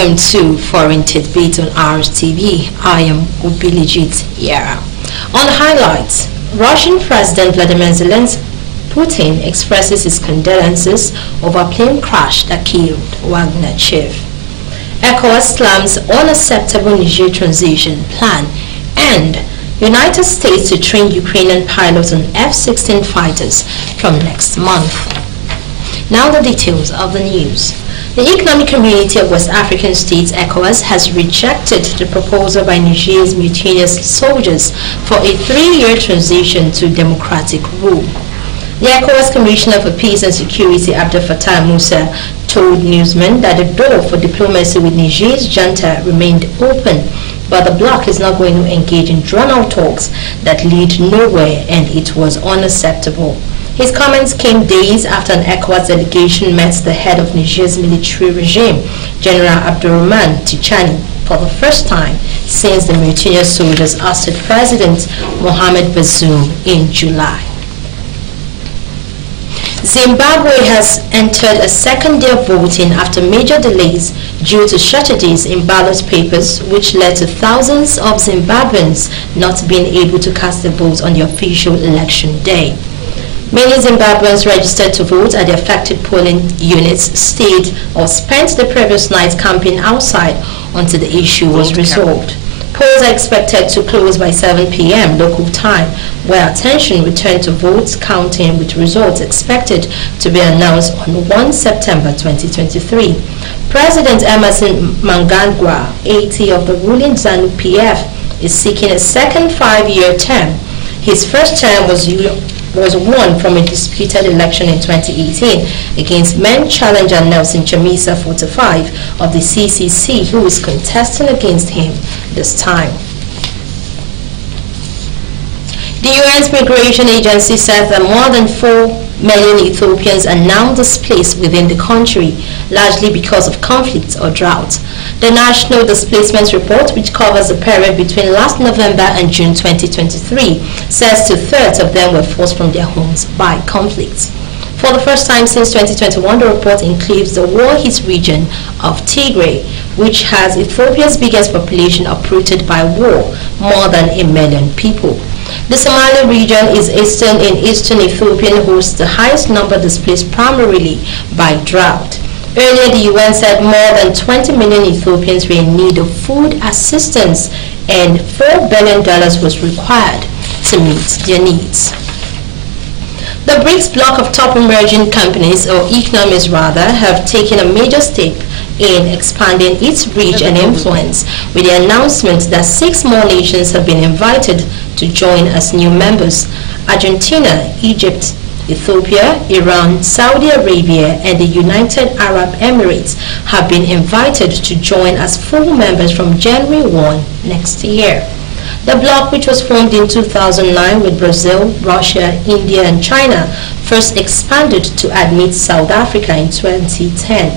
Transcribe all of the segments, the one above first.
Welcome to Foreign Tidbits on RSTV. I am Ubilijit Yara. On the highlights, Russian President Vladimir Zelensky Putin expresses his condolences over plane crash that killed Wagner chief. ECOWAS slams unacceptable Niger transition plan, and United States to train Ukrainian pilots on F-16 fighters from next month. Now the details of the news. The Economic Community of West African States, ECOWAS, has rejected the proposal by Niger's mutinous soldiers for a 3-year transition to democratic rule. The ECOWAS Commissioner for Peace and Security, Abdel Fattah Musa, told newsmen that the door for diplomacy with Niger's junta remained open, but the bloc is not going to engage in drawn-out talks that lead nowhere, and it was unacceptable. His comments came days after an ECOWAS delegation met the head of Niger's military regime, General Abdurrahman Tichani, for the first time since the mutinous soldiers ousted President Mohamed Bazoum in July. Zimbabwe has entered a second day of voting after major delays due to shortages in ballot papers, which led to thousands of Zimbabweans not being able to cast their votes on the official election day. Many Zimbabweans registered to vote at the affected polling units stayed or spent the previous night camping outside until the issue was resolved. Polls are expected to close by 7 p.m. local time, where attention returned to votes counting, with results expected to be announced on 1 September 2023. President Emerson Mnangagwa, 80 of the ruling ZANU-PF, is seeking a second 5-year term. His first term was won from a disputed election in 2018 against main challenger Nelson Chamisa 45 of the CCC, who is contesting against him this time. The UN's Migration Agency said that more than 4 million Ethiopians are now displaced within the country, largely because of conflict or drought. The National Displacement Report, which covers the period between last November and June 2023, says 2/3 of them were forced from their homes by conflict. For the first time since 2021, the report includes the war-hit region of Tigray, which has Ethiopia's biggest population uprooted by war, more than 1 million people. The Somali region is in eastern Ethiopia and hosts the highest number displaced primarily by drought. Earlier, the UN said more than 20 million Ethiopians were in need of food assistance, and $4 billion was required to meet their needs. The BRICS bloc of top emerging companies, or economies rather, have taken a major step in expanding its reach and influence, with the announcement that 6 more nations have been invited to join as new members. Argentina, Egypt, Ethiopia, Iran, Saudi Arabia, and the United Arab Emirates have been invited to join as full members from January 1 next year. The bloc, which was formed in 2009 with Brazil, Russia, India, and China, first expanded to admit South Africa in 2010.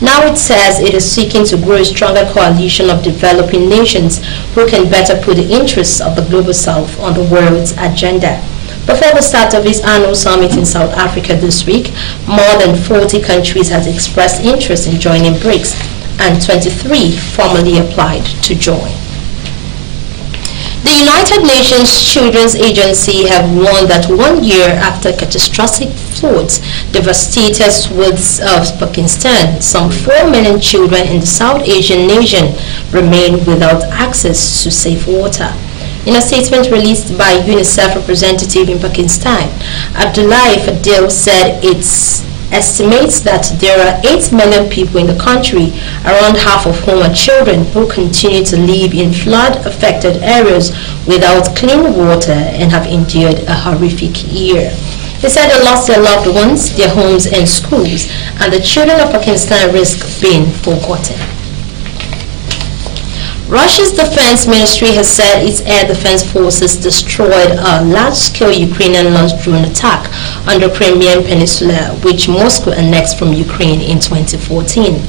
Now it says it is seeking to grow a stronger coalition of developing nations who can better put the interests of the Global South on the world's agenda. Before the start of its annual summit in South Africa this week, more than 40 countries have expressed interest in joining BRICS, and 23 formally applied to join. The United Nations Children's Agency have warned that 1 year after catastrophic floods devastated swaths of Pakistan, some 4 million children in the South Asian nation remain without access to safe water. In a statement released by UNICEF representative in Pakistan, Abdullahi Fadil said it estimates that there are 8 million people in the country, around half of whom are children, who continue to live in flood-affected areas without clean water and have endured a horrific year. They said they lost their loved ones, their homes and schools, and the children of Pakistan risk being forgotten. Russia's defense ministry has said its air defense forces destroyed a large-scale Ukrainian-launched drone attack on the Crimean Peninsula, which Moscow annexed from Ukraine in 2014.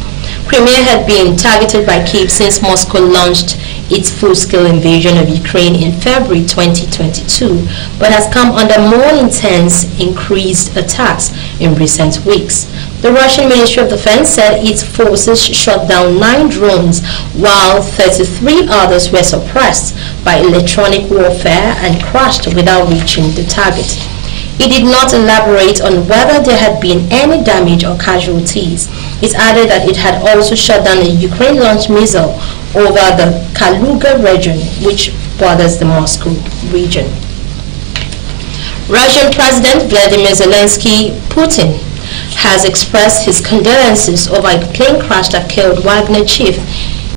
Crimea had been targeted by Kyiv since Moscow launched its full-scale invasion of Ukraine in February 2022, but has come under more intense, increased attacks in recent weeks. The Russian Ministry of Defense said its forces shot down 9 drones, while 33 others were suppressed by electronic warfare and crashed without reaching the target. It did not elaborate on whether there had been any damage or casualties. It added that it had also shot down a Ukraine-launched missile over the Kaluga region, which borders the Moscow region. Russian President Vladimir Zelensky Putin has expressed his condolences over a plane crash that killed Wagner chief